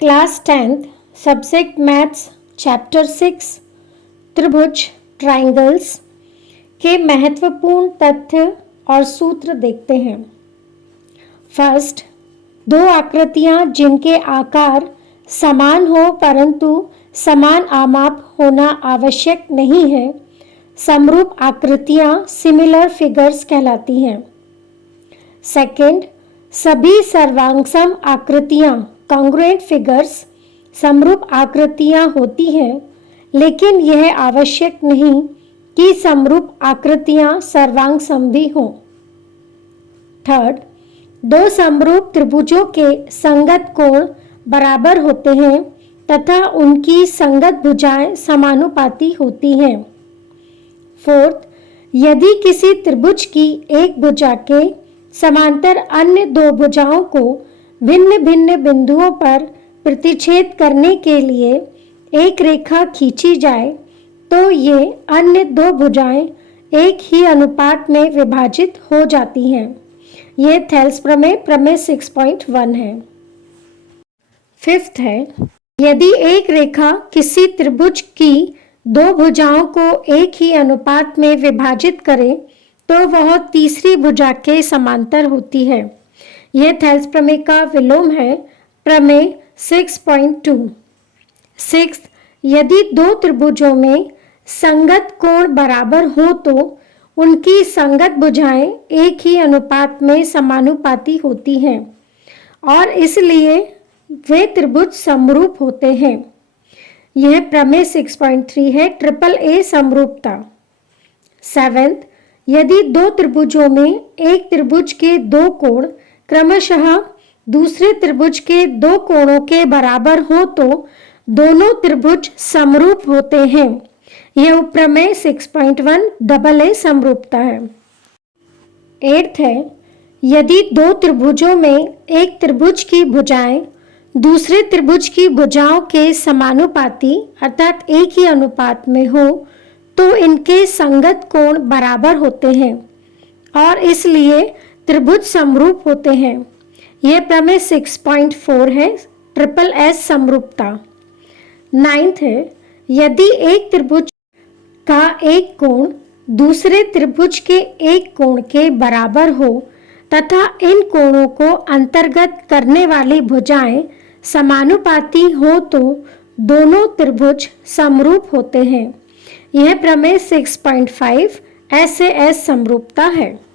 Class 10th subject maths chapter 6 त्रिभुज triangles के महत्वपूर्ण तथ्य और सूत्र देखते हैं। फर्स्ट, दो आकृतियां जिनके आकार समान हो परंतु समान आमाप होना आवश्यक नहीं है, समरूप आकृतियां सिमिलर फिगर्स कहलाती हैं। सेकंड, सभी सर्वांगसम आकृतियां कॉन्ग्रुएंट फिगर्स समरूप आकृतियां होती हैं, लेकिन यह आवश्यक नहीं कि समरूप आकृतियां सर्वांगसम भी हों। थर्ड, दो समरूप त्रिभुजों के संगत कोण बराबर होते हैं तथा उनकी संगत भुजाएं समानुपाती होती हैं। फोर्थ, यदि किसी त्रिभुज की एक भुजा के समांतर अन्य दो भुजाओं को भिन्न भिन्न बिंदुओं पर प्रतिच्छेद करने के लिए एक रेखा खींची जाए तो ये अन्य दो भुजाएं एक ही अनुपात में विभाजित हो जाती हैं। यह थेल्स प्रमेय प्रमेय 6.1 है। फिफ्थ है, यदि एक रेखा किसी त्रिभुज की दो भुजाओं को एक ही अनुपात में विभाजित करे तो वह तीसरी भुजा के समांतर होती है। यह थेल्स प्रमेय का विलोम है, प्रमेय 6.2। सिक्स्थ, यदि दो त्रिभुजों में संगत कोण बराबर हो तो उनकी संगत भुजाएं एक ही अनुपात में समानुपाती होती हैं और इसलिए वे त्रिभुज समरूप होते हैं। यह प्रमेय 6.3 है, ट्रिपल ए समरूपता। सेवेंथ, यदि दो त्रिभुजों में एक त्रिभुज के दो कोण क्रमशः दूसरे त्रिभुज के दो कोणों के बराबर हो तो दोनों त्रिभुज समरूप होते हैं। यह उपप्रमेय 6.1 डबल ए समरूपता है। एट्थ है, यदि दो त्रिभुजों में एक त्रिभुज की भुजाएं दूसरे त्रिभुज की भुजाओं के समानुपाती अर्थात एक ही अनुपात में हो तो इनके संगत कोण बराबर होते हैं और इसलिए त्रिभुज समरूप होते हैं। यह प्रमेय 6.4 है, ट्रिपल एस समरूपता। नाइन्थ है, यदि एक त्रिभुज का एक कोण दूसरे त्रिभुज के एक कोण के बराबर हो तथा इन कोणों को अंतर्गत करने वाली भुजाएं समानुपाती हो तो दोनों त्रिभुज समरूप होते हैं। यह प्रमेय 6.5 एस समरूपता है।